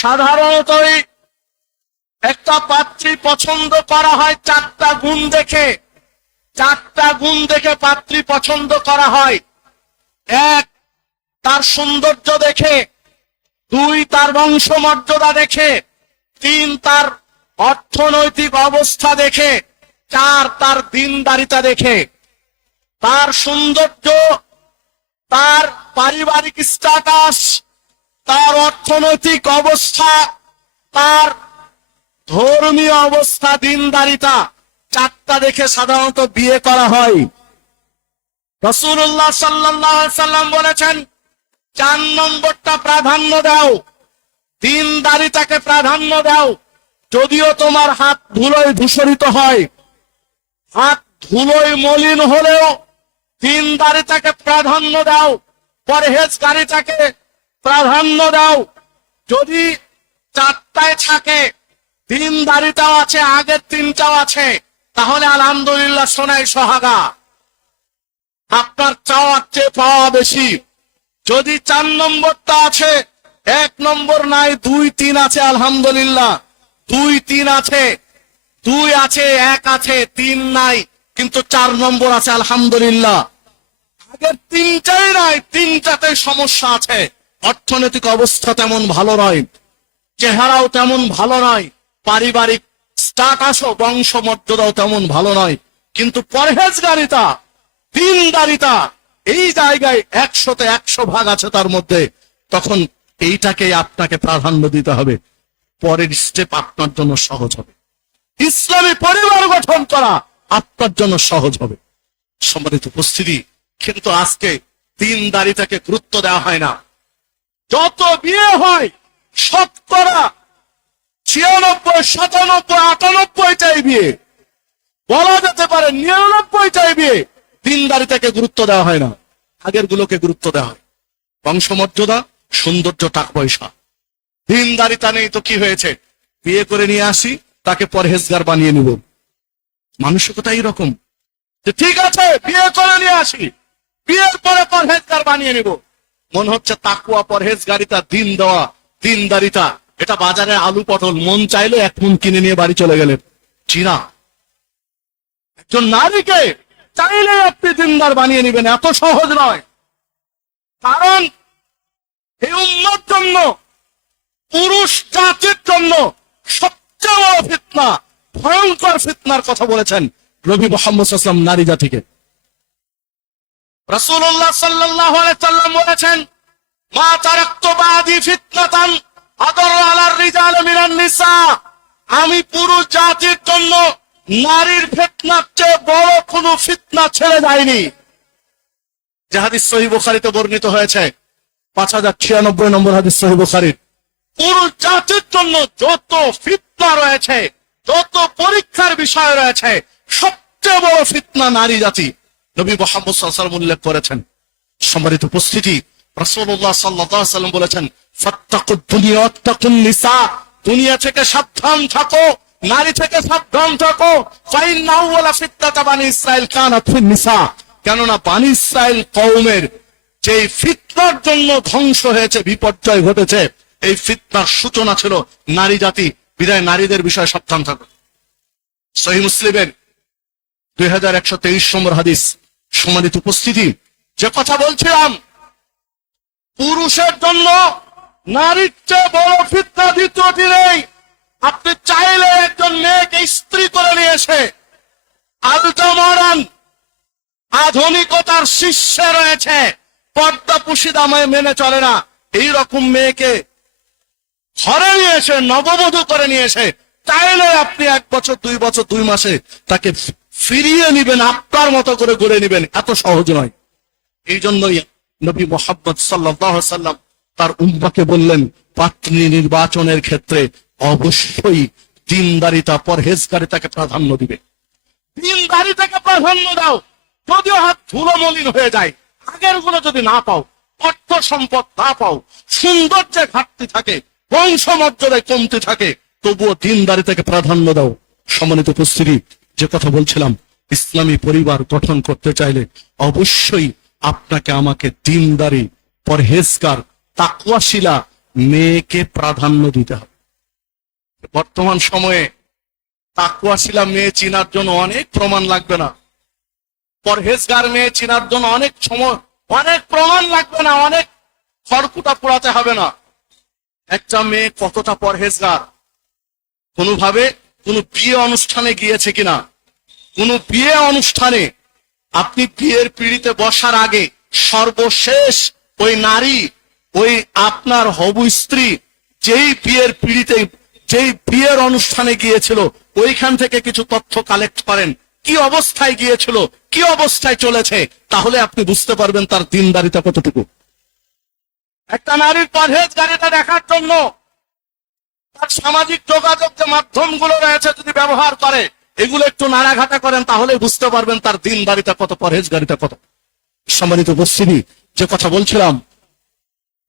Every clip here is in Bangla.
সাধারণতই একটা পাত্রী পছন্দ করা হয় চারটা গুণ দেখে। চারটা গুণ দেখে পাত্রী পছন্দ করা হয়। এক, তার সৌন্দর্য দেখে। দুই, তার বংশমর্যাদা দেখে। তিন, তার অর্থনৈতিক অবস্থা দেখে। চার, তার দিনদারিতা দেখে। তার সৌন্দর্য, তার পারিবারিক স্ট্যাটাস তার অর্থনৈতিক অবস্থা, তার ধর্মীয় অবস্থা দিনদারিতা, চারটা দেখে সাধারণত বিয়ে করা হয়। রসুল্লাহ সাল্লাহ সাল্লাম বলেছেন, চার নম্বরটা প্রাধান্য দাও, দিনদারিতাকে প্রাধান্য দাও। যদিও তোমার হাত ধুলোয় ধূসরিত হয়, হাত ধুলোয় মলিন হলেও দিনদারিতাকে প্রাধান্য দাও, পরহেজগারিতাকে প্রাধান্য দাও। যদি চারটায় থাকে দিনদারিতাও আছে, আগের তিনটাও আছে, তাহলে আলহামদুলিল্লাহ সোনাই সোহাগা। আপনার চাওয়ার চেয়ে পাওয়া বেশি। যদি চার নম্বরটা আছে, এক নম্বর নাই, দুই, তিন আছে, আলহামদুলিল্লাহ। দুই, তিন আছে, দুই আছে, এক আছে, তিন নাই, কিন্তু চার নম্বর আছে, আলহামদুলিল্লাহ। আগের তিনটাই নাই, তিনটাতে সমস্যা আছে। অর্থনৈতিক অবস্থা তেমন ভালো নয়, চেহারাও তেমন ভালো নয়, পারিবারিক স্টাটাসও বংশমর্যাদাও তেমন ভালো নয়, কিন্তু পরহেজগারিতা, দিনদারিতা, এই জায়গায় একশোতে একশো ভাগ আছে তার মধ্যে, তখন এইটাকে আপনাকে প্রাধান্য দিতে হবে। পরের স্টেপ আপনার জন্য সহজ হবে। ইসলামী পরিবার গঠন করা আপনার জন্য সহজ হবে। সম্মানিত উপস্থিতি, কিন্তু আজকে দিনদারিতাকে গুরুত্ব দেওয়া হয় না। যত বিয়ে হয়, শতকরা ছিয়ানব্বই, সাতানব্বই, আটানব্বইটাই বিয়ে। বলা যেতে পারে নিরানব্বইটাই বিয়ে। দিনদারিতাকে গুরুত্ব দেওয়া হয় না। আগের গুলোকে গুরুত্ব দেওয়া হয়। বংশমর্যাদা, সৌন্দর্য, টাকা পয়সা। দিনদারিতা নেই তো কি হয়েছে? বিয়ে করে নিয়ে আসি, তাকে পরহেজগার বানিয়ে নিব। মানসিকতা এইরকম যে ঠিক আছে, বিয়ে করে নিয়ে আসি। বিয়ের পরে পরহেজগার বানিয়ে নিব। মনে হচ্ছে তাকুয়া, পরহেজগারিতা, দিন দেওয়া, দিনদারিতা। এটা বাজারে আলু পটল। মন চাইলে এক মন কিনে নিয়ে বাড়ি চলে গেলেন। চিনা একজন নারীকে চাইলে আপনি দিনদার বানিয়ে নেবেন। এত সহজ নয়। কারণ এই উন্নত জন্য, পুরুষ জাতির জন্য সবচেয়ে বড় ফিতনা, ভয়ঙ্কর ফিতনার কথা বলেছেন রবি মোহাম্মদ নারী জাতিকে। রাসূলুল্লাহ সাল্লাল্লাহু আলাইহি সাল্লাম বলেছেন, মা তারাক্তু বাদি ফিতনাতান আদর আলার রিজাল মিনান নিসা। আমি পুরুষ জাতির জন্য নারীর ফিতনার চেয়ে বড় কোনো ফিতনা ছেড়ে যায়নি যে হাদিস সহি বুখারীতে বর্ণিত হয়েছে, পাঁচ হাজার ছিয়ানব্বই নম্বর হাদিস সহি বুখারীর। পুরুষ জাতির জন্য যত ফিতনা রয়েছে, যত পরীক্ষার বিষয় রয়েছে, সবচেয়ে বড় ফিতনা নারী জাতি। নবী মোহাম্মদ সাল্লাম উল্লেখ করেছেন। সম্মানিত উপস্থিতি বলেছেন নিসা দুনিয়া থেকে সাবধান থাকো, নারী থেকে সাবধান থাকো। নিসা। কেননা বানি কওমের যে ফিতনার জন্য ধ্বংস হয়েছে, বিপর্যয় ঘটেছে, এই ফিতনার সূচনা ছিল নারী জাতি। বিদায় নারীদের বিষয়ে সাবধান থাকো। সহি মুসলিমের দুই হাজার হাদিস সম্মানিত উপস্থিতি, যে কথা বলছিলাম, পুরুষের জন্য নারীর চেয়ে বড় ফিতনা দ্বিতীয়টি নেই। আপনি চাইলে একজন মেয়েকে স্ত্রী করে আধুনিকতার শীর্ষে রয়েছে, পর্দা পুশিদাময় মেনে চলে না। এই রকম মেয়েকে ঘরে নিয়ে এসে, নববধূ করে নিয়ে এসে, চাইলে আপনি এক বছর, দুই বছর, দুই মাসে তাকে ফিরিয়ে নিবেন, আপনার মতো করে গড়ে নিবেন। এত সহজ নয়। এই জন্যই নবী মোহাম্মদ সাল্লাম তার উম্মাকে বললেন পাত্রী নির্বাচনের ক্ষেত্রে অবশ্যই দিনদারিতা পরহেজগারিতাকে প্রাধান্য দিবে। দিনদারিতাকে প্রাধান্য দাও। যদিও হাত ধুলো মলিন হয়ে যায়, আগেরগুলো যদি না পাও, অর্থ সম্পদ না পাও, সৌন্দর্যে ঘাটতি থাকে, বংশমর্যাদায় কমতি থাকে, তবুও দিনদারিতাকে প্রাধান্য দাও। সম্মানিত উপস্থিতি যে কথা বলছিলাম, ইসলামী পরিবার গঠন করতে চাইলে অবশ্যই আপনাকে আমাকে দিনদারি, পরহেজগার তাকুয়াশিলা মেয়েকে প্রাধান্য দিতে হবে। বর্তমান সময়ে তাকুয়াশিলা মেয়ে চিনার জন্য অনেক প্রমাণ লাগবে না। পরহেজগার মেয়ে চিনার জন্য অনেক সময়, অনেক প্রমাণ লাগবে না, অনেক খড়কুটা পোড়াতে হবে না। একটা মেয়ে কতটা পরহেজগার? কোনোভাবে কোনো বিয়ে অনুষ্ঠানে গিয়েছে কিনা? কোনো বিয়ে অনুষ্ঠানে আপনি বিয়ের পিড়িতে বসার আগে সর্বশেষ ওই নারী, ওই আপনার হবু স্ত্রী যেই বিয়ের পিড়িতে, যেই বিয়ের অনুষ্ঠানে গিয়েছিল, ওইখান থেকে কিছু তথ্য কালেক্ট করেন। কি অবস্থায় গিয়েছিল, কি অবস্থায় চলেছে, তাহলে আপনি বুঝতে পারবেন তার দিনদারিতা কতটুকু। একটা নারীর পরহেজগারিতা দেখার জন্য তার সামাজিক যোগাযোগ যে মাধ্যমগুলো রয়েছে যদি ব্যবহার করে, এগুলো একটু নাড়াঘাটা করেন, তাহলে বুঝতে পারবেন তার দিন দিনদারিতা কত পরহেজগারিতা কত। সম্মানিত উপস্থিতি, যে কথা বলছিলাম,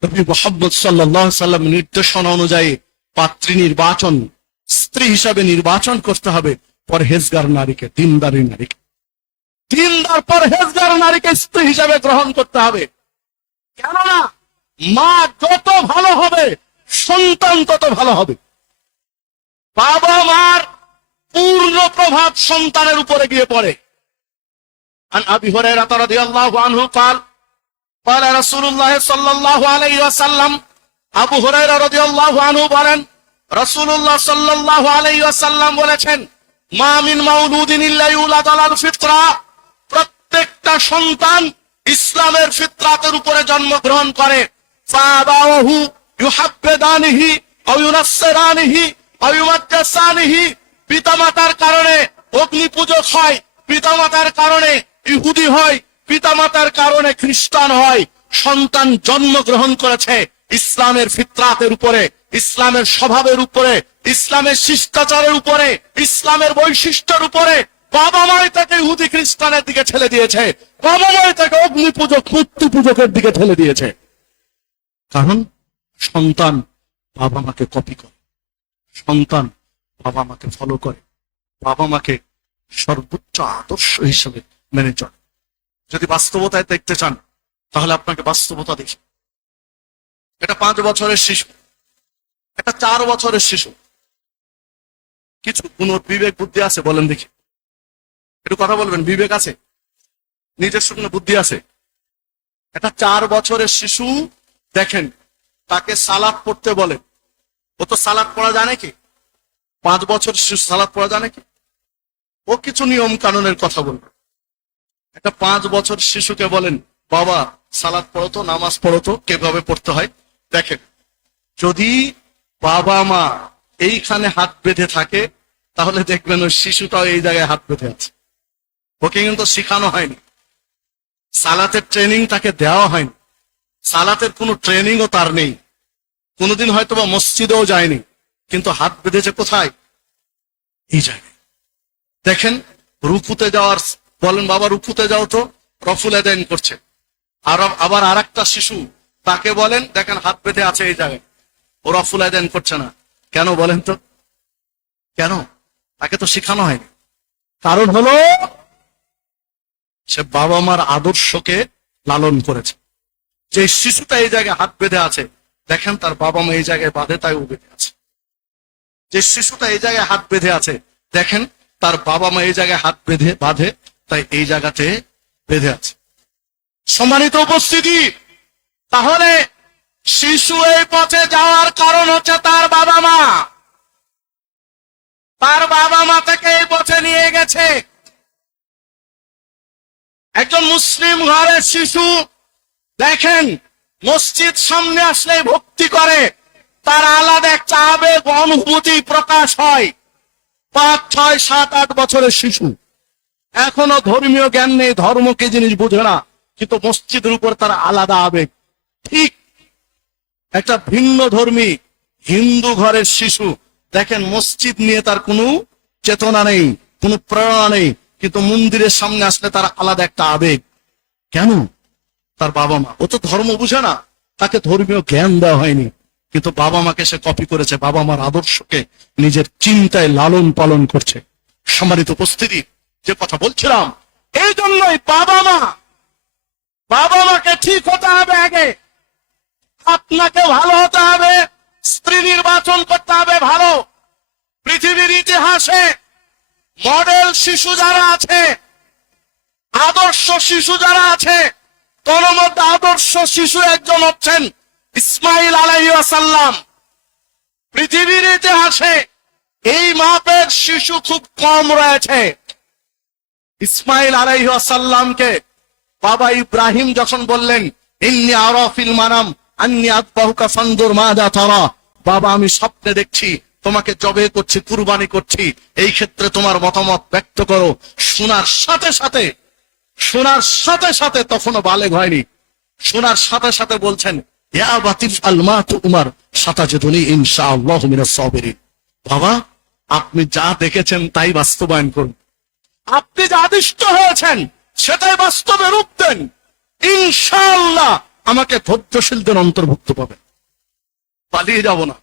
নবী মোহাম্মদ সাল্লাহ সাল্লাম নির্দেশনা অনুযায়ী পাত্রী নির্বাচন, স্ত্রী হিসাবে নির্বাচন করতে হবে পরহেজগার নারীকে, দিনদারি নারীকে। দিনদার পরহেজগার নারীকে স্ত্রী হিসাবে গ্রহণ করতে হবে। কেননা, মা যত ভালো হবে সন্তান তত ভালো হবে বাবা মার পূর্ণ প্রভাব সন্তানের উপরে গিয়ে পড়ে عن ابي هريره رضي الله عنه قال قال رسول الله صلى الله عليه وسلم আবু হুরায়রা রাদিয়াল্লাহু আনহু বলেন রাসূলুল্লাহ সাল্লাল্লাহু আলাইহি ওয়াসাল্লাম বলেছেন মা মিন মাউলুদিন ইল্লা ইউলাদ আলাল ফিতরা প্রত্যেকটা সন্তান ইসলামের ফিতরাতের উপরে জন্মগ্রহণ করে ফাবাহু ইউহাব্বিদানিহি আও ইউমাজ্জাসানিহি। পিতামাতার কারণে অগ্নি পূজক হয়, পিতামাতার কারণে ইহুদি হয়, পিতামাতার কারণে খ্রিস্টান হয়। সন্তান জন্মগ্রহণ করেছে ইসলামের ফিতরাতের উপরে, ইসলামের স্বভাবের উপরে, ইসলামের শিষ্টাচারের উপরে, ইসলামের বৈশিষ্ট্যের উপরে। বাবা মাই তাকে ইহুদি খ্রিস্টানের দিকে ঠেলে দিয়েছে। বাবা তাকে অগ্নি পূজক, মূর্তি পূজকের দিকে ঠেলে দিয়েছে। কারণ সন্তান বাবা মাকে কপি করে। সন্তান বাবা মাকে ফলো করে। বাবা মাকে সর্বোচ্চ আদর্শ হিসেবে মেনে চলে। যদি বাস্তবতায় দেখতে চান, তাহলে আপনাকে বাস্তবতা দেখি। এটা পাঁচ বছরের শিশু। এটা চার বছরের শিশু। কিছু কোন বিবেক বুদ্ধি আছে, বলেন দেখি। একটু কথা বলবেন, বিবেক আছে? নিজস্ব কোনো বুদ্ধি আছে? এটা চার বছরের শিশু দেখেন। তাকে সালাদ পড়তে বলে। ও তো সালাদ পড়া জানে কি? পাঁচ বছর শিশু সালাদ পড়া জানে কি? ও কিছু নিয়ম কানুনের কথা বলবে। একটা পাঁচ বছর শিশুকে বলেন, বাবা সালাদ পড়তো নামাজ পড়তো কীভাবে পড়তে হয়? দেখেন, যদি বাবা মা এইখানে হাত বেঁধে থাকে, তাহলে দেখবেন ওই শিশুটাও এই জায়গায় হাত বেঁধে আছে। ওকে কিন্তু শেখানো হয়নি। সালাতের ট্রেনিং তাকে দেওয়া হয়নি। সালাতের কোনো ট্রেনিংও তার নেই। কোনোদিন হয়তো বা মসজিদেও যায়নি, কিন্তু হাত বেঁধেছে কোথায়? এই জায়গায়। দেখেন রুকুতে যাওয়ার বলেন বাবা রুকুতে যাও তো, রফুল এদাইন করছে। আর আবার আর একটা শিশু, তাকে বলেন, দেখেন হাত বেঁধে আছে এই জায়গায়। ও রফুল এদাইন করছে না। কেন বলেন তো? কেন? তাকে তো শেখানো হয়নি। কারণ হলো, সে বাবা মার আদর্শকে লালন করেছে। যে শিশুটা এই জায়গায় হাত বেঁধে আছে দেখেন তার বাবা মা এই জায়গায় বাঁধে, তাই ও বেঁধে আছে। যে শিশুটা এই জায়গায় হাত বেঁধে আছে, দেখেন তার বাবা মা এই জায়গায় হাত বেঁধে, বাঁধে, তাই এই জায়গাতে বেঁধে আছে। সম্মানিত উপস্থিতি, তাহলে শিশু এই পথে যাওয়ার কারণ হচ্ছে তার বাবা মা। তার বাবা মা তাকে এই পথে নিয়ে গেছে। একজন মুসলিম ঘরের শিশু, দেখেন মসজিদ সামনে আসলে ভক্তি করে। তার আলাদা একটা আবেগ অনুভূতি প্রকাশ হয়। পাঁচ, ছয়, সাত, আট বছরের শিশু। এখনও ধর্মীয় জ্ঞান নেই ধর্মকে জিনিস বুঝে না, কিন্তু মসজিদের উপর তার আলাদা আবেগ। ঠিক একটা ভিন্ন ধর্মী হিন্দু ঘরের শিশু। দেখেন, মসজিদ নিয়ে তার কোনো চেতনা নেই, কোনো প্রেরণা নেই, কিন্তু মন্দিরের সামনে আসলে তার আলাদা একটা আবেগ। কেন? তার বাবা মা। ও তো ধর্ম বুঝে না। তাকে ধর্মীয় জ্ঞান দেওয়া হয়নি। কিন্তু বাবা মাকে সে কপি করেছে। বাবা মার আদর্শকে নিজের চিন্তায় লালন পালন করছে। সম্মানিত উপস্থিতি, যে কথা বলছিলাম এই জন্যই বাবা মা, বাবা মাকে ঠিক হতে হবে আগে। আপনাকে ভালো হতে হবে। স্ত্রী নির্বাচন করতে হবে ভালো। পৃথিবীর ইতিহাসে মডেল শিশু যারা আছে, আদর্শ শিশু যারা আছে তোর মধ্যে আদর্শ শিশু একজন হচ্ছেন ইসমাইল আলাইসাল্লাম পৃথিবীর ইতিহাসে এই মাপের শিশু খুব কম রয়েছে। ইসমাইল আলাইসাল্লামকে বাবা ইব্রাহিম যখন বললেন, ইন্নি আরফিল মানাম আন্নি আতবাহুকা ফান্দুর মাদা তারা। বাবা, আমি স্বপ্নে দেখছি, তোমাকে জবে করছি, কুরবানি করছি। এই ক্ষেত্রে তোমার মতামত ব্যক্ত করো, শোনার সাথে সাথে শোনার সাথে সাথে তখনও বালেগ হয়নি। শোনার সাথে সাথে বলছেন বাবা, আপনি যা দেখেছেন তাই বাস্তবায়ন করুন। আপনি যা আদিষ্ট হয়েছেন, সেটাই বাস্তবে রূপ দেন। ইনশাআল্লাহ আমাকে ধৈর্যশীলদের অন্তর্ভুক্ত পাবেন। পালিয়ে যাব না।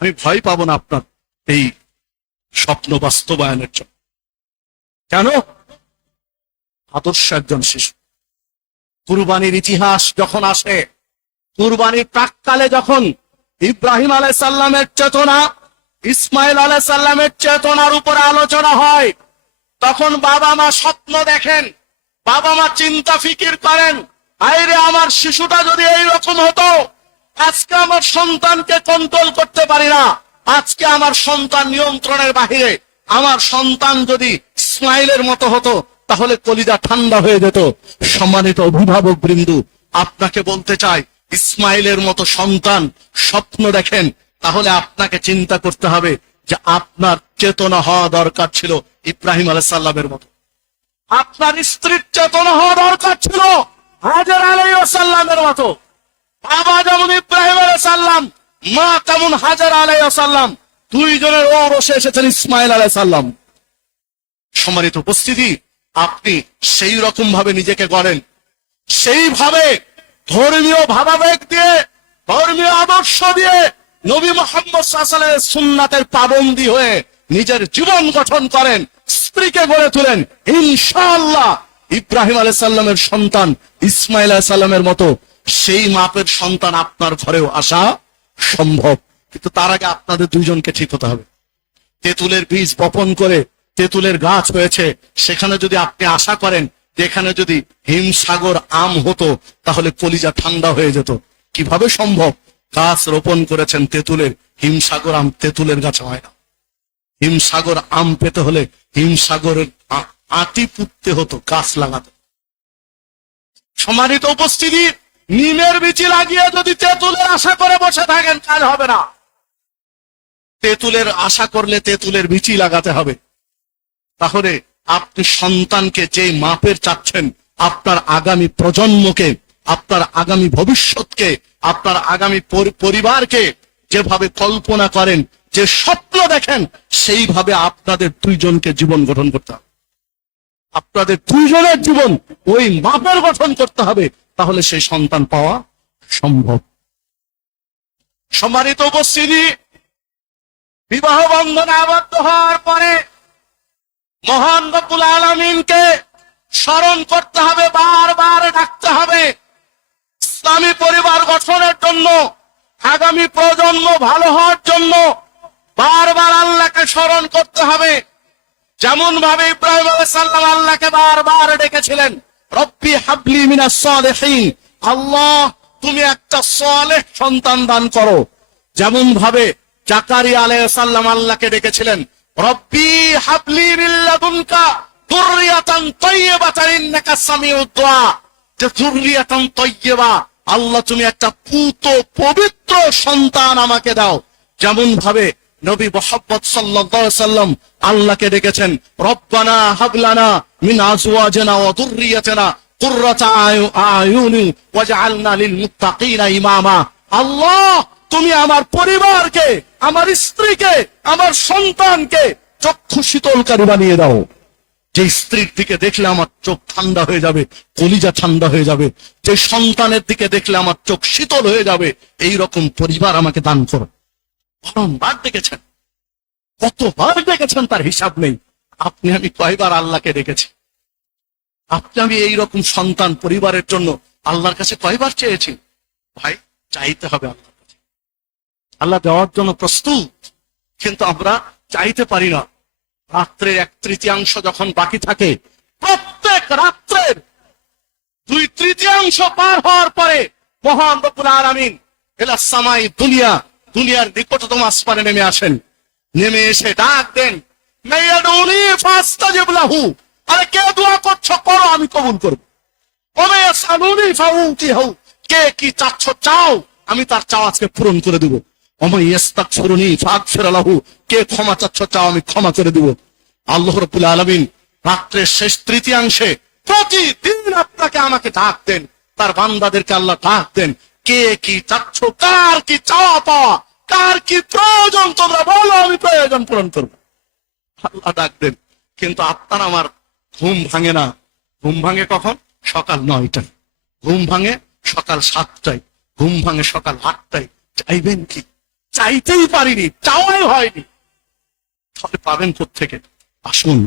আমি ভয় পাবো না আপনার এই স্বপ্ন বাস্তবায়নের জন্য। কেন? আদর্শ একজন শিশু। কুরবানির ইতিহাস যখন আসে, কুরবানির প্রাককালে যখন ইব্রাহিম আলাই সাল্লামের চেতনা, ইসমাইল আলাই সাল্লামের চেতনার উপরে আলোচনা হয়, তখন বাবা মা স্বপ্ন দেখেন, বাবা মা চিন্তা ফিকির করেন, আইরে আমার শিশুটা যদি এই রকম হতো, আজকে আমার সন্তানকে কন্ট্রোল করতে পারি না, আজকে আমার সন্তান নিয়ন্ত্রণের বাহিরে, আমার সন্তান যদি স্মাইলের মতো হতো তাহলে কলিজা ঠান্ডা হয়ে যেত। সম্মানিত অভিভাবক বৃন্দু, আপনাকে বলতে চাই, ইসমাইলের মতো সন্তান স্বপ্ন দেখেন, তাহলে আপনাকে চিন্তা করতে হবে যে আপনার চেতনা হওয়া দরকার ছিল ইব্রাহিম আলাইসাল্লামের মতো। আপনার স্ত্রীর চেতনা হওয়া দরকার ছিল হাজার আলাইসাল্লামের মতো। বাবা যেমন ইব্রাহিম আলাইসাল্লাম, মা তেমন হাজার আলাইসাল্লাম দুইজনের ও বসে এসেছেন ইসমাইল আলাইসাল্লাম। সম্মানিত উপস্থিতি আপনি সেই রকম ভাবে নিজেকে গড়েন। সেইভাবে ধর্মীয় ভাবাবেগ দিয়ে, ধর্মীয় আদর্শ দিয়ে নবী মোহাম্মদ সুন্নাতের পাবন্দি হয়ে নিজের জীবন গঠন করেন, স্ত্রীকে গড়ে তোলেন। ইনশাআল্লাহ ইব্রাহিম আলাইহিস সাল্লামের সন্তান, ইসমাইল আলাইহিস সাল্লামের মতো সেই মাপের সন্তান আপনার ঘরেও আসা সম্ভব। কিন্তু তার আগে আপনাদের দুইজনকে ঠিক হতে হবে। তেঁতুলের বীজ বপন করে তেঁতুলের গাছ হয়েছে, সেখানে যদি আপনি আশা করেন যে এখানে যদি হিমসাগর আম হতো, তাহলে কলিজা ঠান্ডা হয়ে যেত। কীভাবে সম্ভব? গাছ রোপণ করেছেন তেঁতুলের, হিমসাগর আম তেঁতুলের গাছ হয় না। হিমসাগর আম পেতে হলে হিমসাগরের আটি পুঁততে হতো, গাছ লাগাতে। সম্মানিত উপস্থিতি, নিমের বিচি লাগিয়ে যদি তেঁতুলের আশা করে বসে থাকেন, কাজ হবে না। তেঁতুলের আশা করলে তেঁতুলের বিচি লাগাতে হবে। তাহলে আপনি সন্তানকে যে মাপের চাচ্ছেন, আপনার আগামী প্রজন্মকে, আপনার আগামী ভবিষ্যৎকে, আপনার আগামী পরিবারকে যেভাবে কল্পনা করেন, যে স্বপ্ন দেখেন, সেইভাবে আপনাদের দুইজনকে জীবন গঠন করতে হবে। আপনাদের দুইজনের জীবন ওই মাপের গঠন করতে হবে, তাহলে সেই সন্তান পাওয়া সম্ভব। সম্মানিত উপস্থিতি, বিবাহ বন্ধনে আবদ্ধ হওয়ার পরে মহান রব্বুল আলমিনকে স্মরণ করতে হবে, বারবার ডাকতে হবে। ইসলামী পরিবার গঠনের জন্য, আগামী প্রজন্ম ভালো হওয়ার জন্য বারবার আল্লাহকে স্মরণ করতে হবে। যেমন ভাবে ইব্রাহিম সাল্লাম আল্লাহকে বারবার ডেকেছিলেন, রব্বি হাবলি মিনাস সালেহিন আল্লাহ, তুমি একটা সালেহ সন্তান দান করো। যেমন ভাবে জাকারিয়া আলাইহিস সাল্লাম আল্লাহকে ডেকেছিলেন রব্বি হাবলি লাদুনকা যুররিয়াতান তাইয়্যিবাতান ইন্নাকা সামিউদ দুআ যে আল্লাহ তুমি একটা পুত পবিত্র সন্তান আমাকে দাও। যেমন ভাবে নবী মোহাম্মদ সাল্লাল্লাহু সাল্লাম আল্লাহকে ডেকেছেন, রব্বানা হাবলানা মিন আজওয়াজিনা ওয়া যুররিয়াতিনা কুররাতা আয়ু- আয়ুনি ওয়াজআলনা লিল মুত্তাকিনা ইমামা। আল্লাহ তুমি আমার পরিবারকে, আমার স্ত্রীকে, আমার সন্তানকে চক্ষু শীতলকারী বানিয়ে দাও। যে স্ত্রীর দিকে দেখলে আমার চোখ ঠান্ডা হয়ে যাবে, কলিজা ঠান্ডা হয়ে যাবে, যে সন্তানের দিকে দেখলে আমার চোখ শীতল হয়ে যাবে এই রকম পরিবার আমাকে দান করো। বারংবার দেখেছেন কতবার দেখেছেন তার হিসাব নেই। আপনি আমি কয়বার আল্লাহকে ডেকেছি। আপনি আমি এই রকম সন্তান পরিবারের জন্য আল্লাহর কাছে কয়বার চেয়েছি? ভাই, চাইতে হবে আল্লাহ আল্লাহ দেওয়ার জন্য প্রস্তুত। কিন্তু আমরা চাইতে পারি না। রাত্রের এক তৃতীয়াংশ যখন বাকি থাকে, প্রত্যেক রাত্রের দুই তৃতীয়াংশ পার হওয়ার পরে মহান রব্বুল আলামিন এলা সামাই দুনিয়া, দুনিয়ার নিকটতম আসমানে নেমে আসেন। নেমে এসে ডাক দেন আরে কে দোয়া করছ? করো, আমি কবুল করব। কে কি চাচ্ছ? চাও, আমি তার চাও আজকে পূরণ করে দেব। কে ক্ষমা চাচ্ছ, চাও, আমি ক্ষমা করে দেব। আল্লাহ রাব্বুল আলামিন রাত্রের শেষ তৃতীয়াংশে প্রতিদিন আপনাকে আমাকে ডাক দেন। তার বান্দাদেরকে আল্লাহ ডাক দেন, কে কি চাচ্ছ, কার কি চাওয়া পাওয়া, কার কি প্রয়োজন, তোমরা বলো, আমি প্রয়োজন পূরণ করব। আল্লাহ ডাক দেন, কিন্তু আপনার আমার ঘুম ভাঙে না। ঘুম ভাঙে কখন? সকাল নয়টায়। ঘুম ভাঙে সকাল সাতটায়। ঘুম ভাঙে সকাল আটটায়। চাইবেন কি? চাইতেই পারিনি, চাওয়াই হয়নি। তাহলে পাবেন থেকে আসুন,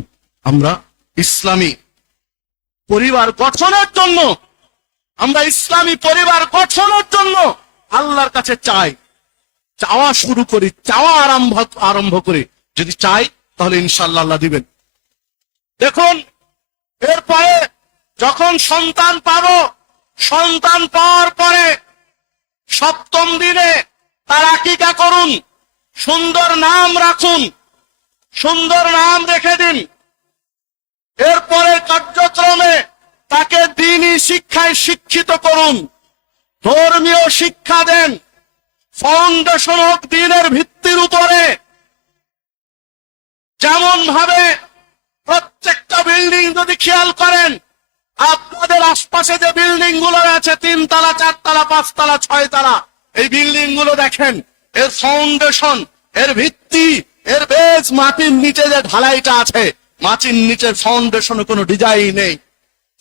আমরা ইসলামী পরিবার গঠনের জন্য, আমরা ইসলামী পরিবার গঠনের জন্য আল্লাহর কাছে চাই। চাওয়া শুরু করি, চাওয়া আরম্ভ আরম্ভ করি। যদি চাই, তাহলে ইনশাল্লাহ আল্লাহ দিবেন। দেখুন, এরপরে যখন সন্তান পাবো, সন্তান পাওয়ার পরে সপ্তম দিনে তার আকিকা করুন? সুন্দর নাম রাখুন। সুন্দর নাম রেখে দিন। এরপরে কার্যক্রমে তাকে দিনই শিক্ষায় শিক্ষিত করুন। ধর্মীয় শিক্ষা দেন। ফাউন্ডেশন হোক দিনের ভিত্তির উপরে। যেমন ভাবে প্রত্যেকটা বিল্ডিং যদি খেয়াল করেন, আপনাদের আশপাশে যে বিল্ডিংগুলো আছে তিন তালা চারতলা, পাঁচতলা ছয় তালা এই বিল্ডিংগুলো দেখেন, এর ফাউন্ডেশন এর ভিত্তি, এর বেজ মাটির নিচে যে ঢালাইটা আছে, মাটির নিচে ফাউন্ডেশনে কোনো ডিজাইন নেই।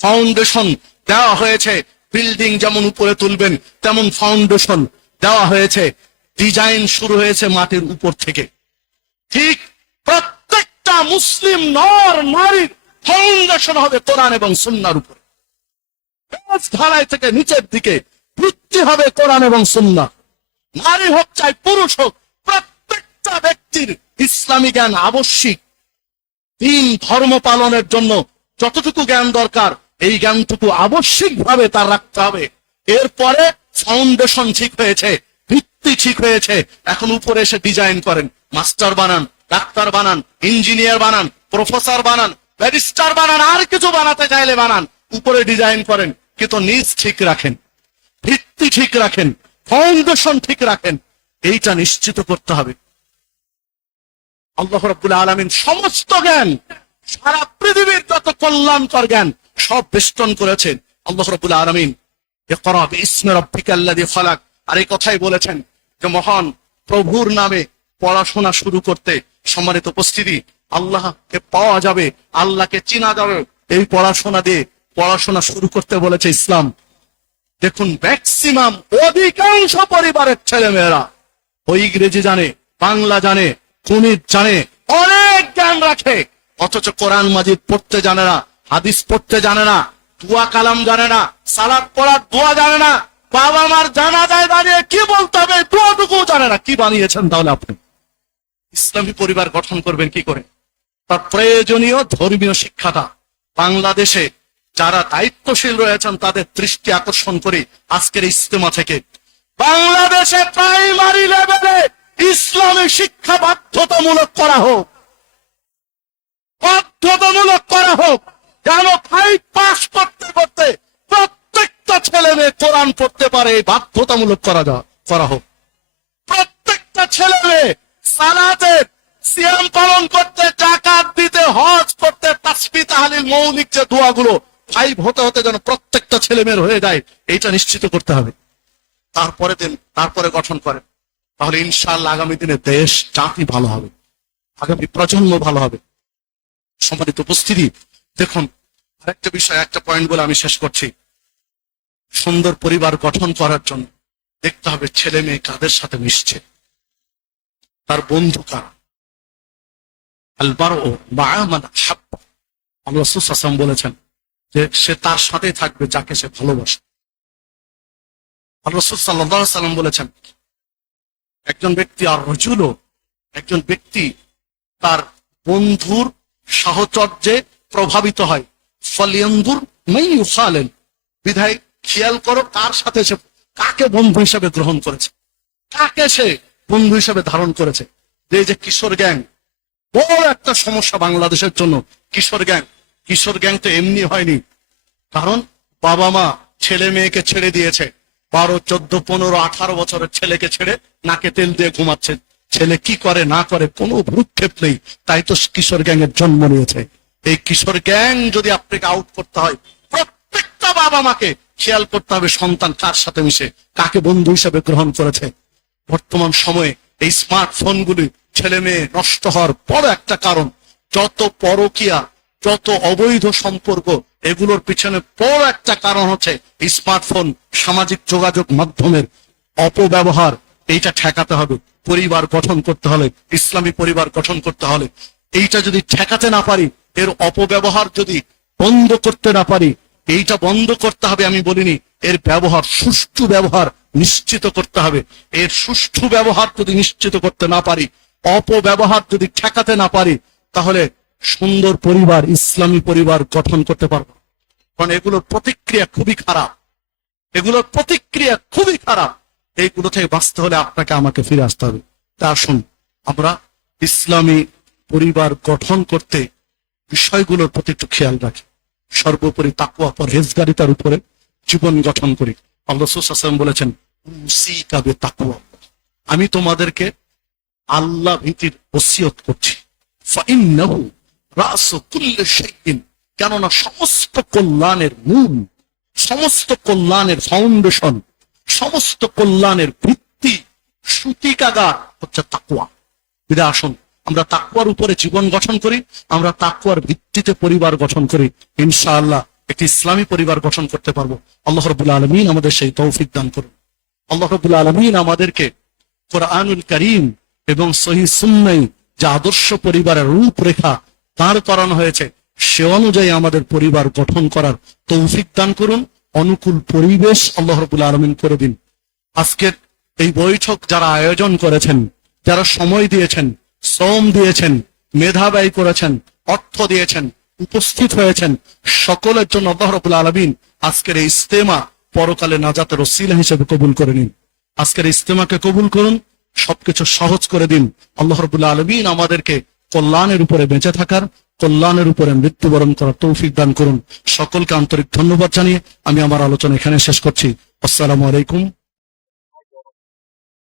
ফাউন্ডেশন দেওয়া হয়েছে বিল্ডিং যেমন উপরে তুলবেন, তেমন ফাউন্ডেশন দেওয়া হয়েছে। ডিজাইন শুরু হয়েছে মাটির উপর থেকে। ঠিক প্রত্যেকটা মুসলিম নর নারীর ফাউন্ডেশন হবে কোরআন এবং সুন্নার উপরে। বেশ ঢালাই থেকে নিচের দিকে ভিত্তি হবে কোরআন এবং সুন্না নারী হোক চাই পুরুষ হোক, প্রত্যেকটা ব্যক্তির ইসলামী জ্ঞান আবশ্যিক। দিন ধর্ম পালনের জন্য যতটুকু জ্ঞান দরকার, এই জ্ঞানটুকু আবশ্যিকভাবে তার রাখতে হবে। এরপরে ফাউন্ডেশন ঠিক হয়েছে, ভিত্তি ঠিক হয়েছে। এখন উপরে এসে ডিজাইন করেন মাস্টার বানান, ডাক্তার বানান ইঞ্জিনিয়ার বানান প্রফেসর বানান ব্যারিস্টার বানান, আর কিছু বানাতে চাইলে বানান। উপরে ডিজাইন করেন, কিন্তু নিজ ঠিক রাখেন। ভিত্তি ঠিক রাখেন ফাউন্ডেশন ঠিক রাখেন, এইটা নিশ্চিত করতে হবে। আল্লাহ রব্বুল আলমিন সমস্ত জ্ঞান, সারা পৃথিবীর যত কল্যাণকর জ্ঞান সব বেষ্টন করেছেন। আল্লাহ রব্বুল আলমিন ইসমে রব্বিকাল্লাদি ফালাক আর এই কথাই বলেছেন যে, মহান প্রভুর নামে পড়াশোনা শুরু করতে সম্মানিত উপস্থিতি, আল্লাহকে পাওয়া যাবে, আল্লাহকে চিনা যাবে। এই পড়াশোনা দিয়ে পড়াশোনা শুরু করতে বলেছে ইসলাম। দেখুন ম্যাক্সিমাম অধিকাংশ পরিবারের ছেলে মেয়েরা ওই ইংরেজি জানে, বাংলা জানে, গণিত জানে, অনেক জ্ঞান রাখে। অথচ কোরআন মাজিদ পড়তে জানে না, হাদিস পড়তে জানে না, দুয়া কালাম জানে না সালাদ পড়ার দোয়া জানে না বাবা মার জানা যায় দাঁড়িয়ে কি বলতে হবে দোয়াটুকু জানে না। কি বানিয়েছেন তাহলে আপনি? ইসলামী পরিবার গঠন করবেন কি করে? তার প্রয়োজনীয় ধর্মীয় শিক্ষাটা বাংলাদেশে যারা দায়িত্বশীল রয়েছেন, তাদের দৃষ্টি আকর্ষণ করে আজকের ইস্তেমা থেকে। বাংলাদেশে প্রাইমারি লেভেলে ইসলামী শিক্ষা বাধ্যতামূলক করা হোক। বাধ্যতামূলক করা হোক। যেন ফাইভ পাস করতে করতে প্রত্যেকটা ছেলে মেয়ে কোরআন পড়তে পারে বাধ্যতামূলক করা করা হোক। প্রত্যেকটা ছেলে মেয়ে সালাতের সিয়াম পালন করতে, জাকাত দিতে, হজ করতে তাসবি তাহালিল, মৌলিক যে দোয়াগুলো ফাইভ হতে হতে যেন প্রত্যেকটা ছেলে মেয়ের হয়ে যায়, এইটা নিশ্চিত করতে হবে। তারপরে দিন, তারপরে গঠন করে তাহলে ইনশাআল্লাহ আগামী দিনে দেশ, জাতি ভালো হবে। আগামী প্রজন্ম ভালো হবে। সম্মানিত উপস্থিতি, দেখুন, আরেকটা বিষয়, একটা পয়েন্ট বলে আমি শেষ করছি। সুন্দর পরিবার গঠন করার জন্য দেখতে হবে ছেলে মেয়ে কাদের সাথে মিশছে। তার বন্ধু কারা? আলবার ও বা সুসাসম বলেছেন যে সে তার সাথে থাকবে, যাকে সে ভালোবাসে। রসুল সাল্লাহ সাল্লাম বলেছেন, একজন ব্যক্তি আর রজুল একজন ব্যক্তি তার বন্ধুর সাহচর্যে প্রভাবিত হয়। ফলিয়ন্দুর মেই উখালেন বিধায় খেয়াল করো কার সাথে সে, কাকে বন্ধু হিসেবে গ্রহণ করেছে? কাকে সে বন্ধু হিসেবে ধারণ করেছে? যে যে কিশোর গ্যাং, বড় একটা সমস্যা বাংলাদেশের জন্য, কিশোর গ্যাং। কিশোর গ্যাং তো এমনি হয়নি। কারণ বাবা মা ছেলে মেয়েকে ছেড়ে দিয়েছে। বারো, চোদ্দ, পনেরো, আঠারো বছরের ছেলেকে ছেড়ে নাকে তেল দিয়ে ঘুমাচ্ছে। ছেলে কি করে, না করে, কোনো ভ্রুক্ষেপ নেই। তাই তো কিশোর গ্যাং এর জন্ম নিয়েছে। এই কিশোর গ্যাং যদি আপনাকে আউট করতে হয়, প্রত্যেকটা বাবা মাকে খেয়াল করতে হবে সন্তান কার সাথে মিশে, কাকে বন্ধু হিসেবে গ্রহণ করেছে। বর্তমান সময়ে এই স্মার্টফোনগুলি ছেলে মেয়ে নষ্ট হওয়ার বড় একটা কারণ। যত পরকিয়া যত অবৈধ সম্পর্ক, এগুলোর পিছনে বড় একটা কারণ হচ্ছে স্মার্টফোন সামাজিক যোগাযোগ মাধ্যমের অপব্যবহার। এইটা ঠেকাতে হবে, পরিবার গঠন করতে হলে, ইসলামী পরিবার গঠন করতে হলে। এইটা যদি ঠেকাতে না পারি, এর অপব্যবহার যদি বন্ধ করতে না পারি, এইটা বন্ধ করতে হবে আমি বলিনি, এর ব্যবহার, সুষ্ঠু ব্যবহার নিশ্চিত করতে হবে। এর সুষ্ঠু ব্যবহার যদি নিশ্চিত করতে না পারি, অপব্যবহার যদি ঠেকাতে না পারি, তাহলে সুন্দর পরিবার, ইসলামী পরিবার গঠন করতে পারব। কারণ এগুলোর প্রতিক্রিয়া খুবই খারাপ। এগুলোর প্রতিক্রিয়া খুবই খারাপ। এইগুলো থেকে বাঁচতে হলে আপনাকে আমাকে ফিরে আসতে হবে। তা আসুন, আমরা ইসলামী পরিবার গঠন করতে বিষয়গুলোর প্রতি একটু খেয়াল রাখি। সর্বোপরি তাকুয়া পরহেজগারিতার উপরে জীবন গঠন করি। আল্লাহ সুসাম বলেছেন "উসি কাবে তাকুয়া আমি তোমাদেরকে আল্লাহ ভীতির ওসিয়ত করছি। কেননা সমস্ত কল্যাণের মূল, সমস্ত কল্যাণের ফাউন্ডেশন সমস্ত কল্যাণের ভিত্তি সুতিকাগার হচ্ছে তাকুয়া বিদা আসুন, আমরা তাকুয়ার উপরে জীবন গঠন করি, আমরা তাকুয়ার ভিত্তিতে পরিবার গঠন করি, ইনশাআল্লাহ একটি ইসলামী পরিবার গঠন করতে পারব। আল্লাহ রবুল আলমিন আমাদের সেই তৌফিক দান করুন। আল্লাহ রবুল আলমিন আমাদেরকে কোরআনুল করিম এবং সহি সুন্নাই, যে আদর্শ পরিবারের রূপরেখা দাঁড় করানো হয়েছে। সে অনুযায়ী আমাদের পরিবার গঠন করার তৌফিক দান করুন, অনুকূল পরিবেশ আল্লাহ রবুল আলমিন করে দিন। আজকের এই বৈঠক যারা আয়োজন করেছেন, যারা সময় দিয়েছেন শ্রম দিয়েছেন, মেধা ব্যয় করেছেন, অর্থ দিয়েছেন, উপস্থিত হয়েছেন, সকলের জন্য আল্লাহ রবুল আলমিন আজকের এই ইস্তেমা পরকালে নাজাতের ওসিলা হিসেবে কবুল করে নিন। আজকের ইস্তেমাকে কবুল করুন, সবকিছু সহজ করে দিন। আল্লাহ রবুল্লা আলমিন আমাদেরকে কল্যাণের উপরে বেঁচে থাকার, কল্যাণের উপরে মৃত্যুবরণ করার তৌফিক দান করুন। সকলকে আন্তরিক ধন্যবাদ জানিয়ে আমি আমার আলোচনা এখানে শেষ করছি। আসসালামু আলাইকুম।